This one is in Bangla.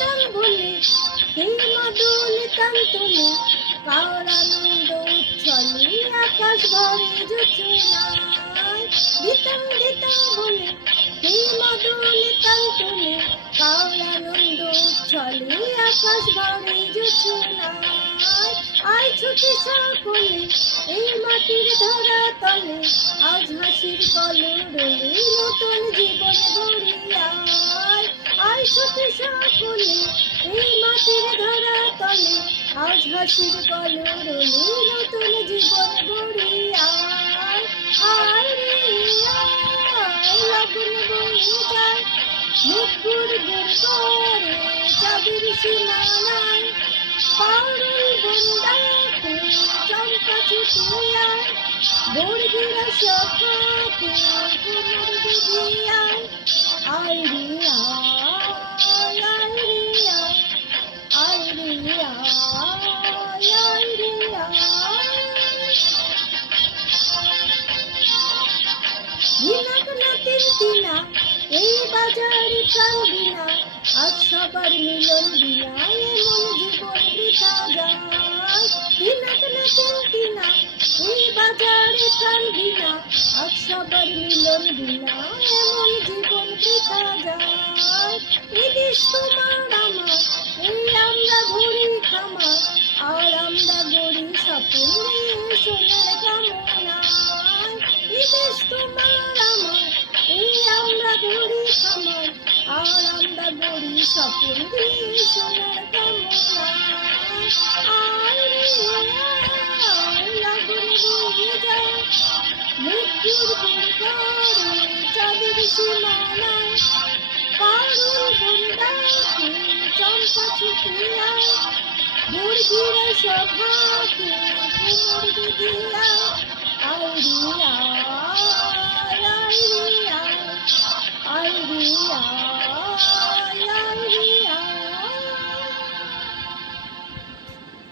তাল বলে কে মাদল তাল তোলে, কার আনন্দ উচ্ছলে আকাশ ভরে জোছনায়। দিতাম দিতাম বলে কে মাদল তাল তোলে, কার আনন্দ উচ্ছলে আকাশ ভরে জোছনায়। আয় ছুটি সকলে এই মাটির ধরা তলে, আজ হাসির কলরলে নতুন জীবন গড়িয়ায়। আয় ছুটি সকলে এই মাটির ধরা তলে, আজ হাসির কলরলে নতুন জীবন গড়িয়ায়। আয় রে আয়, লগন বয়ে যায় মেঘ গুড় গুড় করে চাঁদের সীমানায়। পারুল বন্দাকে চম্পা ছুটিয়ায়, বর্গিরা সখাকে কোমর বেঁধিয়ায়। আয় রে আয়, আয় রে আয়, আয় রে আয়, আয় রে আয়। বিনাক না তিনটিনা এই বাজারে প্রাণ বিনা, আজ সবার মিলন বিনা এমন জীবন বৃথা যায়। বিনাক না তিনটিনা এই বাজারে প্রাণ বিনা, আজ সবার মিলন বিনা এমন জীবন বৃথা যায়। এই দেশ তোমার আমার, এই আমরা ঘুরি খামা, আর আমরা গড়ি স্বপ্ন সোনার কামনায়। এই দেশ তোমার আমার, এই আমরা ঘুরি খামা, আর আমরা গড়ি স্বপ্ন সোনার কামনায়। আয় রে আয়, লগন বয়ে যায় মেঘ গুড় গুড় করে চাঁদের সীমানায়। পারুল বন্দাকে চম্পা ছুটিয়ায়, বর্গিরা সখাকে কোমর বেঁধিয়ায়। আয় রে আয়।